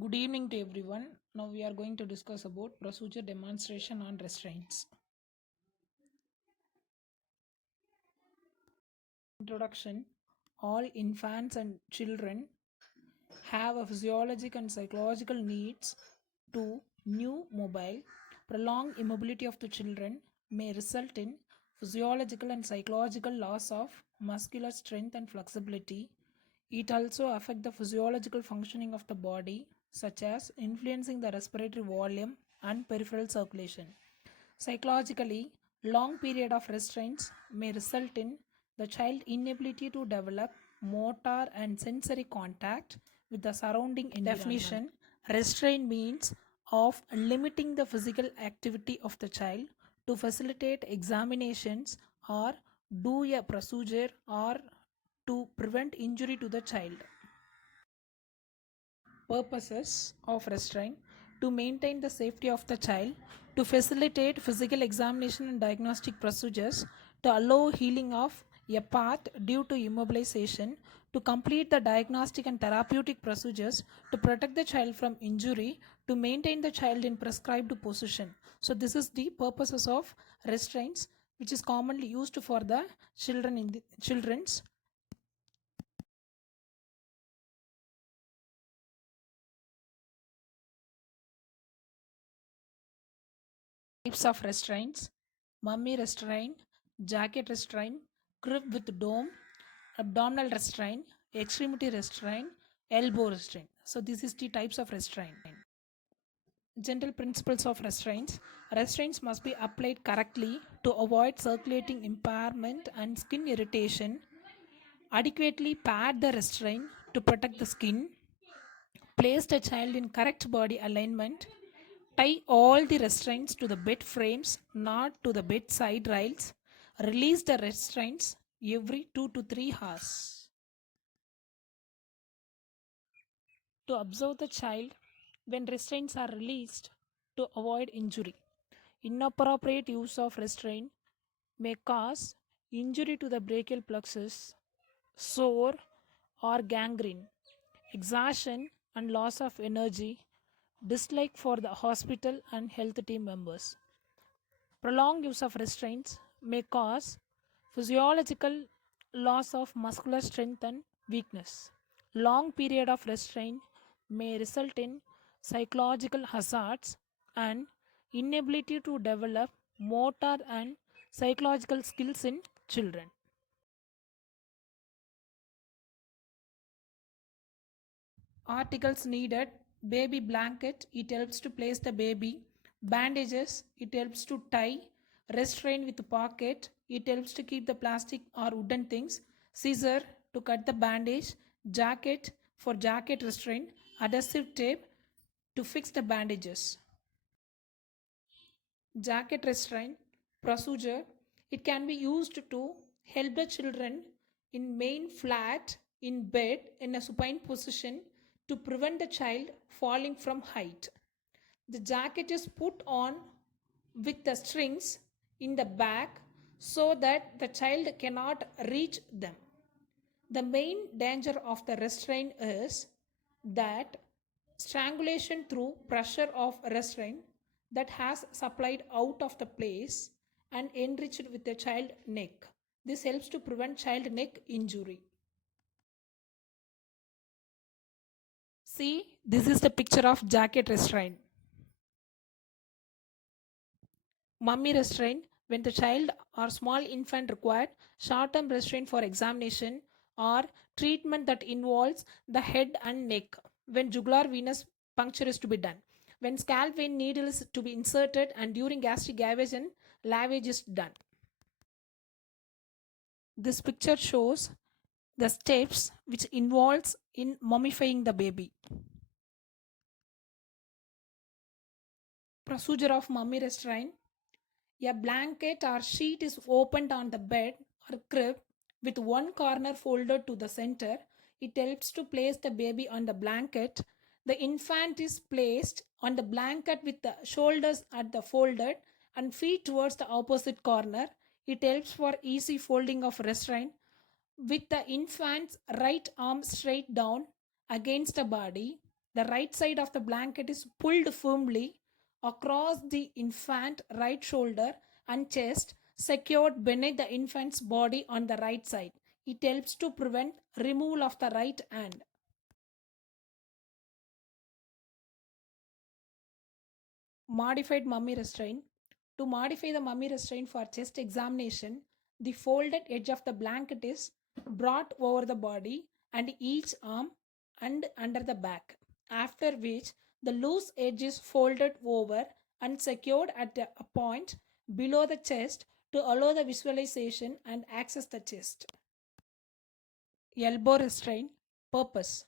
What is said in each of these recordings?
Good evening to everyone. Now we are going to discuss about procedure demonstration on restraints. Introduction. All infants and children have a physiological and psychological needs to new mobile. Prolonged immobility of the children may result in physiological and psychological loss of muscular strength and flexibility. It also affects the physiological functioning of the body, such as influencing the respiratory volume and peripheral circulation. Psychologically, long period of restraints may result in the child inability to develop motor and sensory contact with the surrounding environment. Definition: restraint means of limiting the physical activity of the child to facilitate examinations or do a procedure or to prevent injury to the child. Purposes of restraint: to maintain the safety of the child, to facilitate physical examination and diagnostic procedures, to allow healing of a part due to immobilization, to complete the diagnostic and therapeutic procedures, to protect the child from injury, to maintain the child in prescribed position. So this is the purposes of restraints, which is commonly used for the children in the children's. Types of restraints: mummy restraint, jacket restraint, grip with dome, abdominal restraint, extremity restraint, elbow restraint. So this is the types of restraint. General principles of restraints: restraints must be applied correctly to avoid circulating impairment and skin irritation. Adequately pad the restraint to protect the skin. Place the child in correct body alignment. Tie all the restraints to the bed frames, not to the bedside rails. Release the restraints every 2 to 3 hours. To observe the child when restraints are released to avoid injury. Inappropriate use of restraint may cause injury to the brachial plexus, sore, or gangrene, exhaustion and loss of energy, dislike for the hospital and health team members. Prolonged use of restraints may cause physiological loss of muscular strength and weakness. Long period of restraint may result in psychological hazards and inability to develop motor and psychological skills in children. Articles needed: baby blanket, it helps to place the baby; bandages, it helps to tie; restraint with pocket, it helps to keep the plastic or wooden things; scissor to cut the bandage; jacket for jacket restraint; adhesive tape to fix the bandages. Jacket restraint procedure: it can be used to help the children in main flat in bed in a supine position to prevent the child falling from height. The jacket is put on with the strings in the back so that the child cannot reach them. The main danger of the restraint is that strangulation through pressure of restraint that has supplied out of the place and enriched with the child neck. This helps to prevent child neck injury. See, this is the picture of jacket restraint. Mummy restraint: when the child or small infant required short-term restraint for examination or treatment that involves the head and neck. When jugular venous puncture is to be done. When scalp vein needle is to be inserted and during gastric gavage and lavage is done. This picture shows the steps which involves in mummifying the baby. Procedure of mummy restraint: a blanket or sheet is opened on the bed or crib with one corner folded to the center. It helps to place the baby on the blanket. The infant is placed on the blanket with the shoulders at the folded and feet towards the opposite corner. It helps for easy folding of restraint. With the infant's right arm straight down against the body, The right side of the blanket is pulled firmly across the infant right shoulder and chest, secured beneath the infant's body on the right side. It helps to prevent removal of the right hand. Modified mummy restraint. To modify the mummy restraint for chest examination, the folded edge of the blanket is brought over the body and each arm and under the back, after which the loose edge is folded over and secured at a point below the chest to allow the visualization and access the chest. Elbow restraint. Purpose.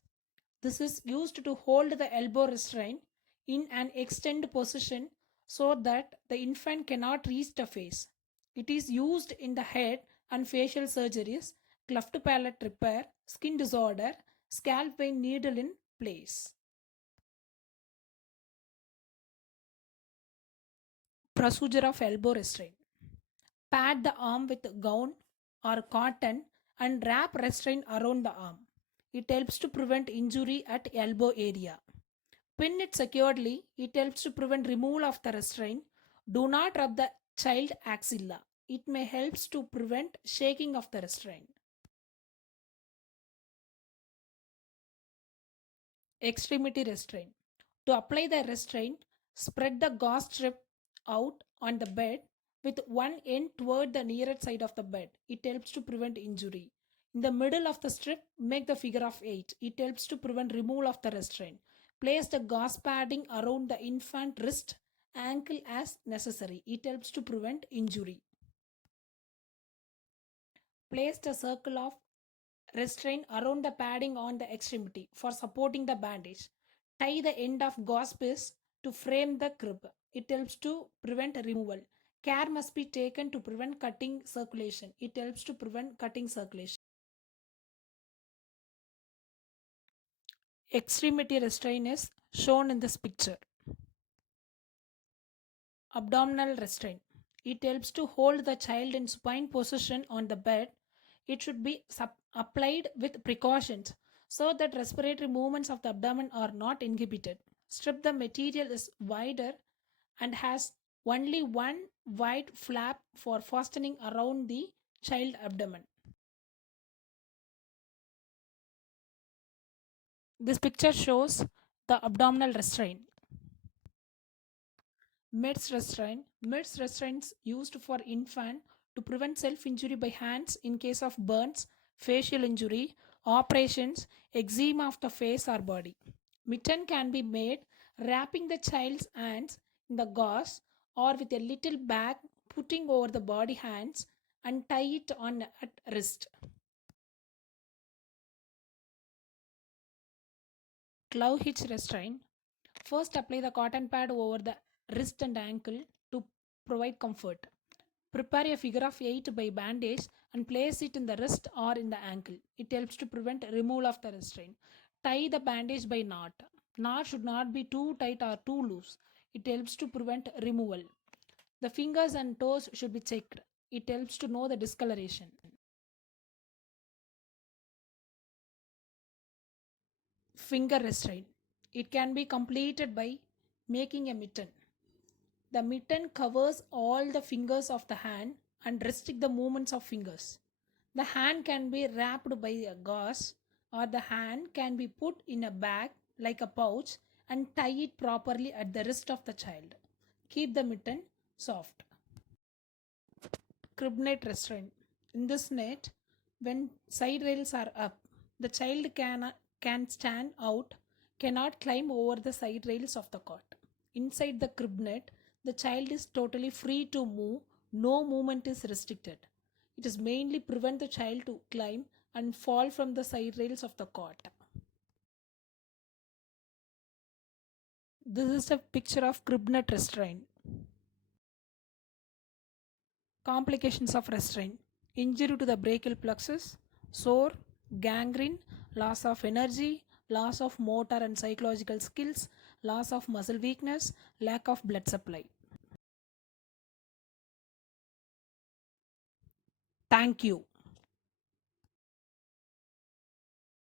This is used to hold the elbow restraint in an extended position so that the infant cannot reach the face. It is used in the head and facial surgeries, cleft palate repair, skin disorder, scalp pain needle in place. Procedure of elbow restraint. Pad the arm with gown or cotton and wrap restraint around the arm. It helps to prevent injury at elbow area. Pin it securely. It helps to prevent removal of the restraint. Do not rub the child axilla. It may helps to prevent shaking of the restraint. Extremity restraint. To apply the restraint, spread the gauze strip out on the bed with one end toward the nearer side of the bed. It helps to prevent injury. In the middle of the strip, make the figure of 8. It helps to prevent removal of the restraint. Place the gauze padding around the infant wrist, ankle as necessary. It helps to prevent injury. Place the circle of restraint around the padding on the extremity for supporting the bandage. Tie the end of gauze piece to frame the crib. It helps to prevent removal. Care must be taken to prevent cutting circulation. It helps to prevent cutting circulation. Extremity restraint is shown in this picture. Abdominal restraint. It helps to hold the child in supine position on the bed. It should be applied with precautions so that respiratory movements of the abdomen are not inhibited. Strip the material is wider and has only one wide flap for fastening around the child abdomen. This picture shows the abdominal restraint. Meds restraint. Meds restraints used for infant to prevent self-injury by hands in case of burns, facial injury, operations, eczema of the face or body. Mitten can be made wrapping the child's hands in the gauze or with a little bag putting over the body hands and tie it on at wrist. Glove hitch restraint. First apply the cotton pad over the wrist and ankle to provide comfort. Prepare a figure of 8 by bandage and place it in the wrist or in the ankle. It helps to prevent removal of the restraint. Tie the bandage by knot. Knot should not be too tight or too loose. It helps to prevent removal. The fingers and toes should be checked. It helps to know the discoloration. Finger restraint. It can be completed by making a mitten. The mitten covers all the fingers of the hand and restrict the movements of fingers. The hand can be wrapped by a gauze or the hand can be put in a bag like a pouch and tie it properly at the wrist of the child. Keep the mitten soft. Crib net restraint. In this net, when side rails are up, the child can stand out, cannot climb over the side rails of the cot. Inside the crib net, the child is totally free to move, no movement is restricted. It is mainly prevent the child to climb and fall from the side rails of the cot. This is a picture of crib net restraint. Complications of restraint. Injury to the brachial plexus, sore, gangrene, loss of energy, loss of motor and psychological skills, loss of muscle weakness, lack of blood supply. Thank you.